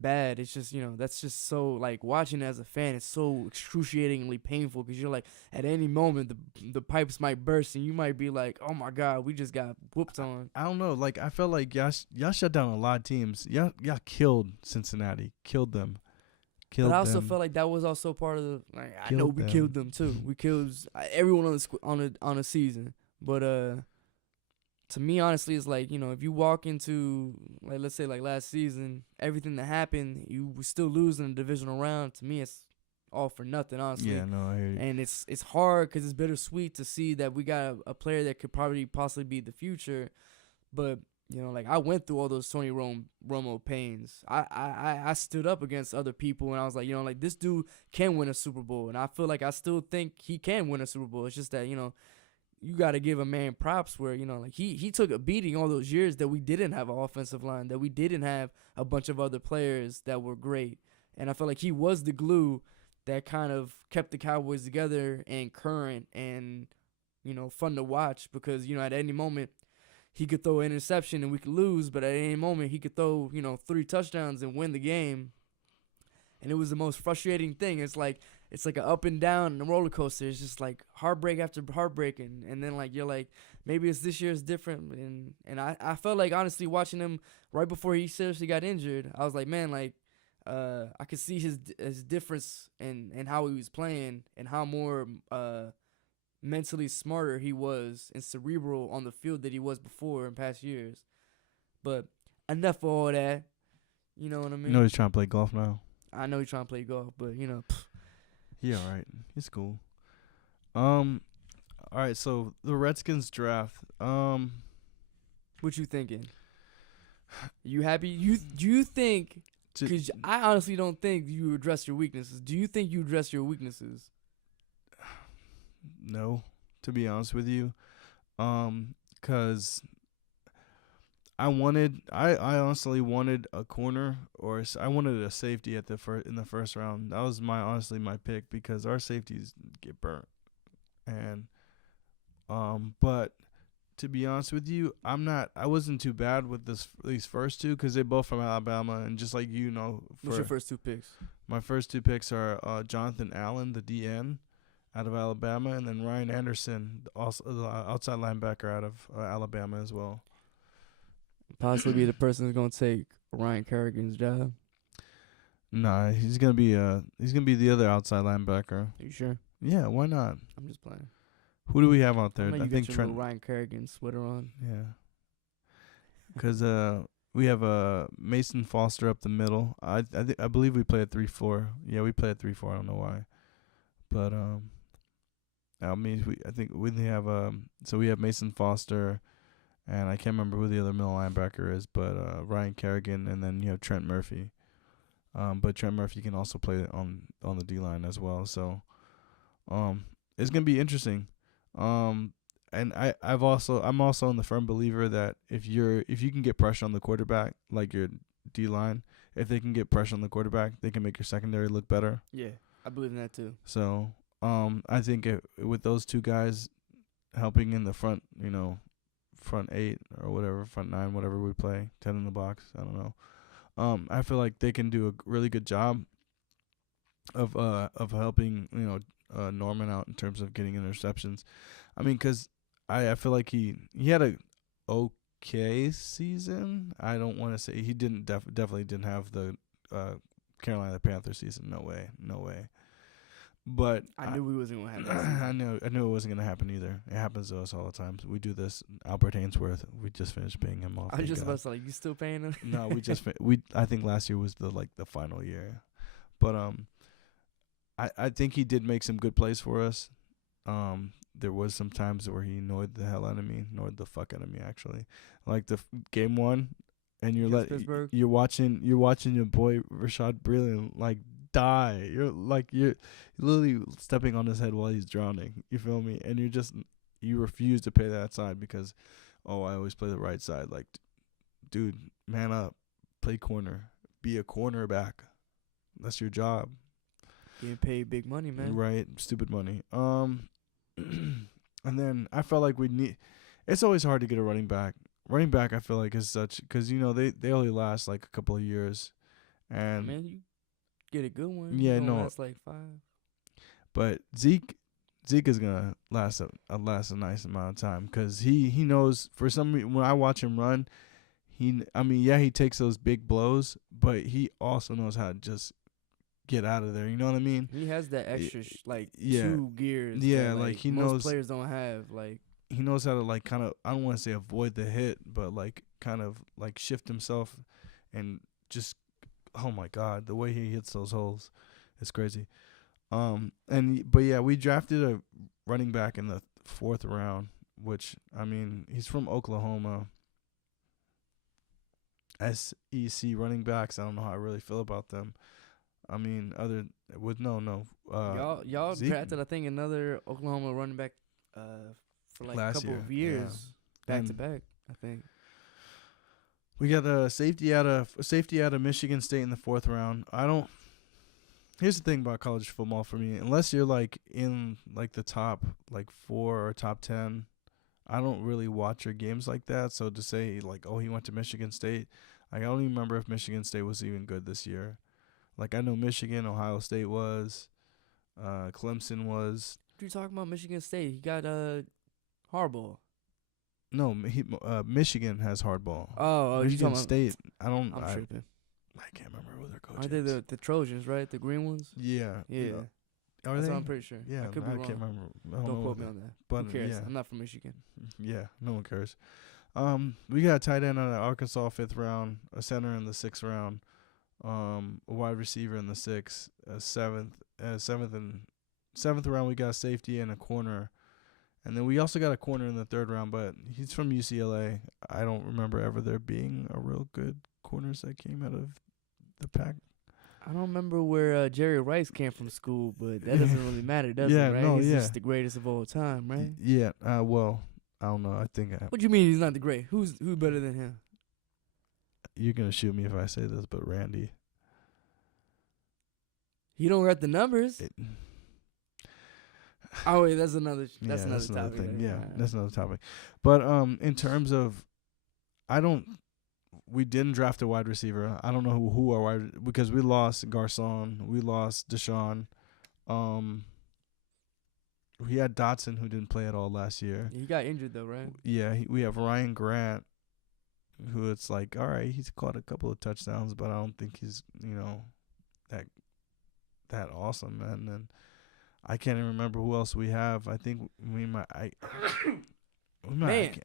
bad. It's just that's just so watching it as a fan. It's so excruciatingly painful because you're like at any moment the pipes might burst and you might be like, oh my God, we just got whooped on. I don't know. I felt like y'all shut down a lot of teams. Y'all killed Cincinnati. Killed them. But I also felt like that was also part of the. I know we killed them too. We killed everyone on the season. But to me, honestly, it's if you walk into let's say last season, everything that happened, you were still losing the divisional round. To me, it's all for nothing, honestly. Yeah, no, I hear you. And it's hard because it's bittersweet to see that we got a player that could probably possibly be the future, but. I went through all those Tony Romo pains. I stood up against other people, and I was like, this dude can win a Super Bowl. And I feel like I still think he can win a Super Bowl. It's just that, you got to give a man props where, he took a beating all those years that we didn't have an offensive line, that we didn't have a bunch of other players that were great. And I feel like he was the glue that kind of kept the Cowboys together and current and, fun to watch because, at any moment, he could throw an interception and we could lose, but at any moment he could throw, 3 touchdowns and win the game. And it was the most frustrating thing. It's like an up and down and a roller coaster. It's just heartbreak after heartbreak, and then you're like, maybe it's this year is different. And I felt like honestly watching him right before he seriously got injured, I was like, man, I could see his difference in how he was playing and how more mentally smarter he was and cerebral on the field that he was before in past years. But enough of all that. You know what I mean? You know he's trying to play golf now. I know he's trying to play golf, but He all right. He's cool. All right, so the Redskins draft. What you thinking? You happy? Do you think? Because I honestly don't think you address your weaknesses. Do you think you address your weaknesses? No, to be honest with you, 'cause I honestly wanted a corner I wanted a safety at in the first round. That was my pick because our safeties get burnt. And but to be honest with you, I wasn't too bad with these first two because they're both from Alabama, and just like what's your first two picks? My first two picks are Jonathan Allen, the DN out of Alabama, and then Ryan Anderson, also the outside linebacker out of Alabama as well. Possibly be the person who's gonna take Ryan Kerrigan's job. Nah, he's gonna be the other outside linebacker. Are you sure? Yeah, why not? I'm just playing. Who do we have out there? I think got Trent. Ryan Kerrigan sweater on. Yeah, because we have Mason Foster up the middle. I believe we play at 3-4. Yeah, we play at 3-4. I don't know why, but I think we have so we have Mason Foster, and I can't remember who the other middle linebacker is, but Ryan Kerrigan, and then you have Trent Murphy. But Trent Murphy can also play on the D line as well. So, it's gonna be interesting. And I'm also the firm believer that if you can get pressure on the quarterback, like your D line, if they can get pressure on the quarterback, they can make your secondary look better. Yeah, I believe in that too. So, I think with those two guys helping in the front, front 8 or whatever, front 9, whatever we play, 10 in the box, I don't know. I feel like they can do a really good job of helping Norman out in terms of getting interceptions. I mean, because I feel like he had a okay season. I don't want to say he didn't definitely didn't have the Carolina Panthers season. No way. But I knew we wasn't gonna have that season. I knew it wasn't gonna happen either. It happens to us all the time. We do this. Albert Ainsworth, we just finished paying him off. I was just about to say, you still paying him? No, we just I think last year was the final year, but I think he did make some good plays for us. There was some times where he annoyed the fuck out of me actually. Like the game one, and you're watching your boy Rashad Breeland die. You're literally stepping on his head while he's drowning. You feel me? And you refuse to play that side because, I always play the right side. Like, dude, man up, play corner, be a cornerback. That's your job. Getting paid big money, man. Right, stupid money. And then I felt like it's always hard to get a running back. Running back, I feel like is such because they only last like a couple of years, and man, you get a good one. Yeah, no, last like 5. But Zeke is gonna last a nice amount of time because he knows for some reason when I watch him run, he takes those big blows, but he also knows how to just get out of there. You know what I mean? He has that extra 2 gears. Yeah, that, he most knows players don't have. He knows how to kind of, I don't want to say avoid the hit, but kind of shift himself and just, oh my God, the way he hits those holes is crazy. But yeah, we drafted a running back in the 4th round, which he's from Oklahoma. SEC running backs, I don't know how I really feel about them. Y'all Zeke drafted, I think, another Oklahoma running back for a couple of years, back to back. I think we got a safety out of Michigan State in the 4th round. Here's the thing about college football for me: unless you're in the top 4 or top 10, I don't really watch your games like that. So to say he went to Michigan State, I don't even remember if Michigan State was even good this year. I know Michigan, Ohio State was, Clemson was. What are you talking about? Michigan State? He got Harbaugh. No, Michigan has Harbaugh. Oh, Michigan State. I'm tripping. I can't remember who their coach is. Are they the Trojans, right? The green ones? Yeah. Yeah. Are they? I'm pretty sure. Yeah, I could be wrong. Can't remember. Don't quote me on that. But who cares? Yeah. I'm not from Michigan. Yeah, no one cares. We got a tight end out of Arkansas 5th round, a center in the 6th round. A wide receiver in the 6th, 7th round we got a safety and a corner, and then we also got a corner in the 3rd round. But he's from UCLA. I don't remember ever there being a real good corners that came out of the pack. I don't remember where Jerry Rice came from school, but that doesn't really matter, does it? Right? No, he's just the greatest of all time, right? Yeah. Well, I don't know. I think. What do you mean he's not the great? Who's better than him? you're gonna shoot me if I say this, but Randy. You don't got the numbers. Oh wait, that's another topic. Thing. Yeah, that's another topic. But in terms of, we didn't draft a wide receiver. I don't know who our wide, because we lost Garcon, we lost Deshaun. We had Dotson, who didn't play at all last year. He got injured though, right? Yeah, we have Ryan Grant, who it's like, all right, he's caught a couple of touchdowns, but I don't think he's, that awesome, man. And then I can't even remember who else we have. I think I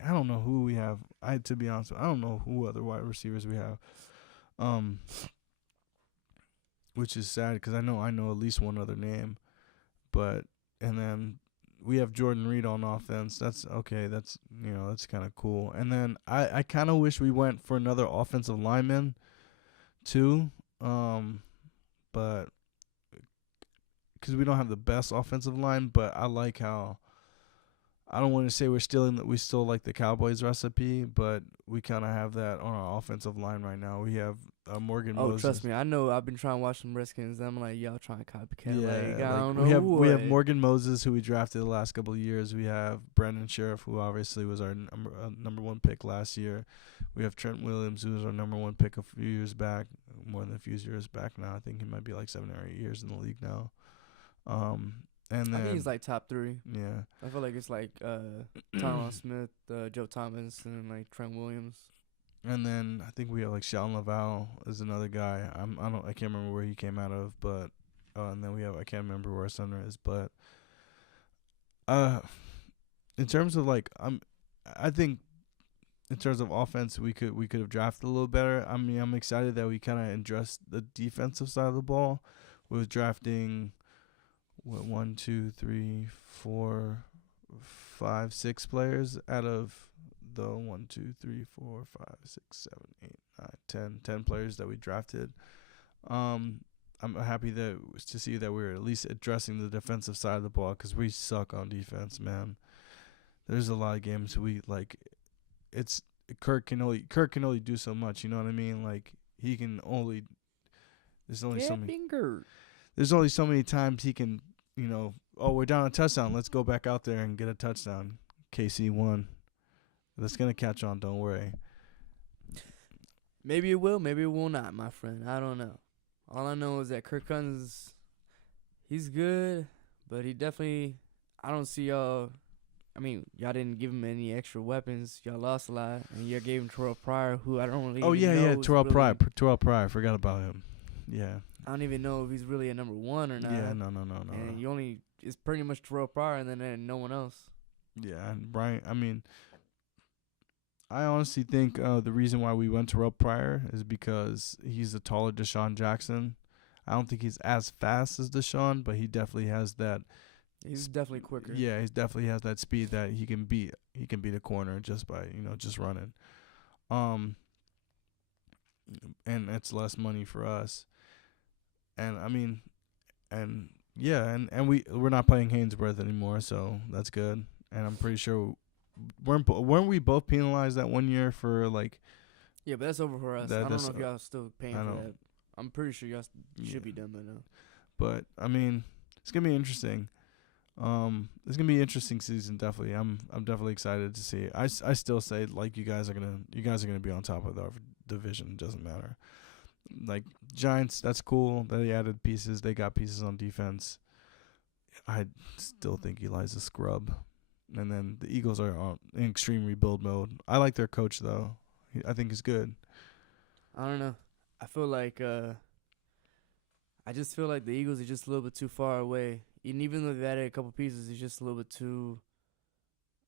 don't know who we have. To be honest, I don't know who other wide receivers we have. Which is sad because I know at least one other name, and then we have Jordan Reed on offense. That's okay. That's kind of cool. And then I kind of wish we went for another offensive lineman, too, but because we don't have the best offensive line. But I like how. I don't want to say we still like the Cowboys recipe, but we kind of have that on our offensive line right now. We have Morgan Moses. Oh, trust me, I know. I've been trying to watch some Redskins. I'm like, y'all trying to copycat. Yeah, I don't know. We have Morgan Moses, who we drafted the last couple of years. We have Brandon Sheriff, who obviously was our number one pick last year. We have Trent Williams, who was our number one pick a few years back, more than a few years back now. I think he might be like 7 or 8 years in the league now. And then I think he's like top 3. Yeah. I feel like it's like Tyron Smith, Joe Thomas, and like Trent Williams. And then I think we have like Sheldon Laval is another guy. I can't remember where he came out of, but and then I can't remember where our center is, but in terms of like I think in terms of offense we could have drafted a little better. I mean, I'm excited that we kind of addressed the defensive side of the ball with drafting 1, 2, 3, 4, 5, 6 players out of the 1, 2, 3, 4, 5, 6, 7, 8, 9, 10 players that we drafted. I'm happy to see that we're at least addressing the defensive side of the ball, because we suck on defense, man. There's a lot of games we like. It's Kirk can only do so much. You know what I mean? Like he can only. There's only so many times he can. We're down a touchdown. Let's go back out there and get a touchdown. KC won. That's going to catch on. Don't worry. Maybe it will. Maybe it will not, my friend. I don't know. All I know is that Kirk Cousins, he's good, but he definitely, I don't see y'all. I mean, y'all didn't give him any extra weapons. Y'all lost a lot, and y'all gave him Terrell Pryor, who I don't really know Terrell Pryor. Terrell Pryor. I forgot about him. Yeah. I don't even know if he's really a number 1 or not. Yeah, no. And you only, it's pretty much Terrell Pryor and then no one else. Yeah, and Brian, I mean, I honestly think the reason why we went Terrell Pryor is because he's a taller Deshaun Jackson. I don't think he's as fast as Deshaun, but he definitely has that. He's definitely quicker. Yeah, he definitely has that speed that he can beat a corner just by, just running. And it's less money for us. And I mean, and we're not playing Hainsworth anymore, so that's good. And I'm pretty sure weren't we both penalized that 1 year for like? Yeah, but that's over for us. I don't know if y'all still paying for that. I'm pretty sure y'all should be done by now. But I mean, it's gonna be interesting. It's gonna be an interesting season. Definitely, I'm definitely excited to see. I still say like you guys are gonna be on top of our division. It doesn't matter. Like Giants, that's cool. They added pieces. They got pieces on defense. I still think Eli's a scrub. And then the Eagles are in extreme rebuild mode. I like their coach though. I think he's good. I don't know. I feel like I just feel like the Eagles are just a little bit too far away. And even though they've added a couple pieces, it's just a little bit too.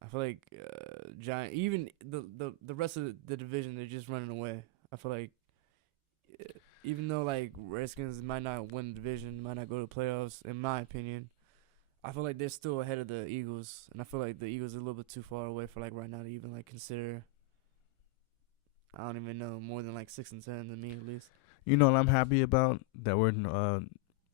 I feel like Giant, even the rest of the division, they're just running away. I feel like even though like Redskins might not win the division, might not go to the playoffs, in my opinion, I feel like they're still ahead of the Eagles, and I feel like the Eagles are a little bit too far away for like right now to even like consider. I don't even know, more than like 6-10 to me at least. You know what I'm happy about? That we're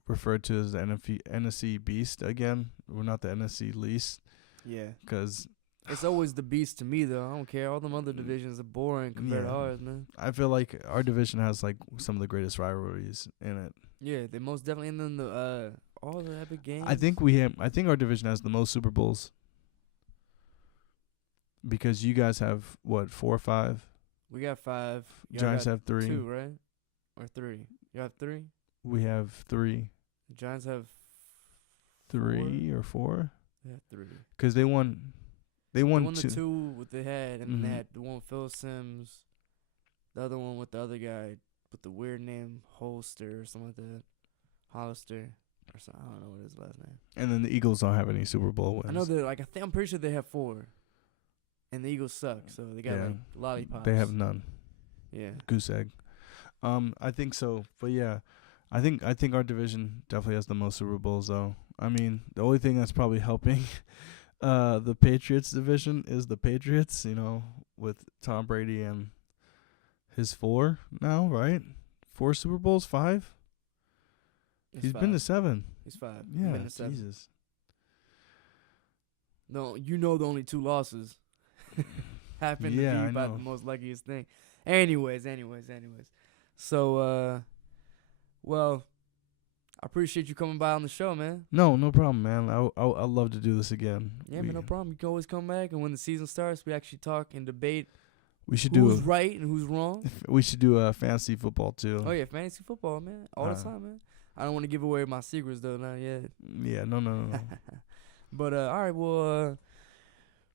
referred to as the NFC Beast again. We're not the NFC Least. Yeah. Because It's always the beast to me, though. I don't care. All them other divisions are boring compared to ours, man. I feel like our division has like some of the greatest rivalries in it. Yeah, they most definitely. And then the all the epic games. I think our division has the most Super Bowls. Because you guys have what, 4 or 5? We got 5. Giants have 3. 2, right? Or 3? You have 3? We have 3. The Giants have 3 or 4? Yeah, 3. Because they won. They won the 2 with the head, and then they had the one with Phil Simms, the other one with the other guy with the weird name, Holster or something like that, Hollister or something. I don't know what his last name. And then the Eagles don't have any Super Bowl wins. I know they're like I'm pretty sure they have 4, and the Eagles suck, so they got like lollipops. They have none. Yeah, goose egg. I think so, but yeah, I think our division definitely has the most Super Bowls though. I mean, the only thing that's probably helping the Patriots division is the Patriots, with Tom Brady and his 4 now, right? 4 Super Bowls, 5? He's 5. been to 7. He's 5. Yeah, He's been to 7. Jesus. No, the only 2 losses happened to be about the most luckiest thing. Anyways. So, well, I appreciate you coming by on the show, man. No problem, man. I'd love to do this again. Yeah, man, no problem. You can always come back, and when the season starts, we actually talk and debate. We should who's right and who's wrong. We should do fantasy football too. Oh yeah, fantasy football, man, all the time, man. I don't want to give away my secrets though, not yet. Yeah, no. But all right, well,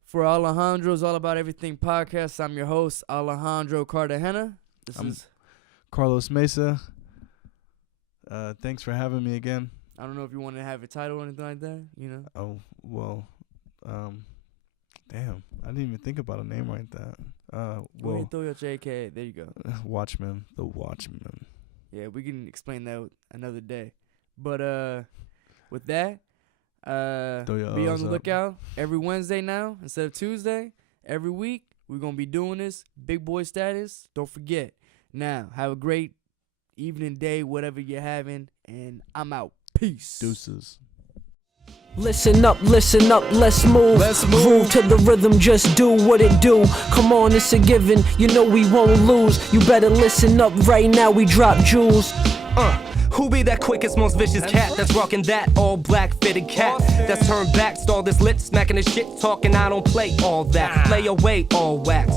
for Alejandros All About Everything podcast, I'm your host, Alejandro Cartagena. I'm Carlos Mesa. Thanks for having me again. I don't know if you want to have a title or anything like that, Oh, well, damn, I didn't even think about a name like that. Well, throw your JK. There you go. Watchman, the Watchman. Yeah, we can explain that another day. But with that, be on the lookout every Wednesday now instead of Tuesday. Every week, we're going to be doing this. Big boy status. Don't forget. Now, have a great evening, day, whatever you're having. And I'm out. Peace. Deuces. Listen up, let's move. Groove to the rhythm, just do what it do. Come on, it's a given, we won't lose. You better listen up right now, we drop jewels. Who be that quickest, most vicious cat that's rocking that all black fitted cat that's turned back, stall this lip, smacking the shit, talking I don't play all that, lay away all wax.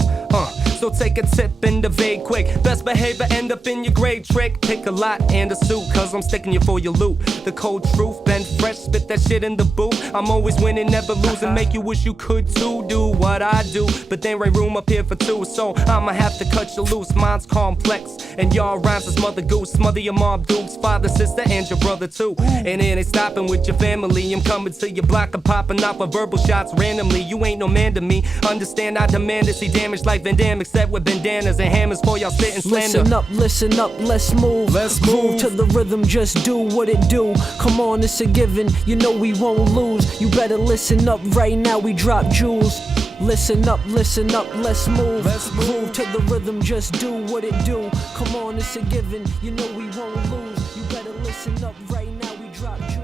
So take a tip and evade quick. Best behavior end up in your grade trick. Pick a lot and a suit, cause I'm sticking you for your loot. The cold truth, been fresh, spit that shit in the booth. I'm always winning, never losing, make you wish you could too. Do what I do, but there ain't room up here for 2. So I'ma have to cut you loose, mine's complex. And y'all rhymes is mother goose, smother your mom dukes, father, sister, and your brother too. And it ain't stopping with your family. I'm coming to your block, I'm popping off with verbal shots randomly. You ain't no man to me, understand I demand to see damage like Van Damme, except with bandanas and hammers for y'all spitting slander. Listen up, let's move. Groove to the rhythm, just do what it do. Come on, it's a given, we won't lose. You better listen up right now, we drop jewels. Listen up, let's move. Groove to the rhythm, just do what it do. Come on, it's a given, we won't lose. You better listen up right now, we drop jewels.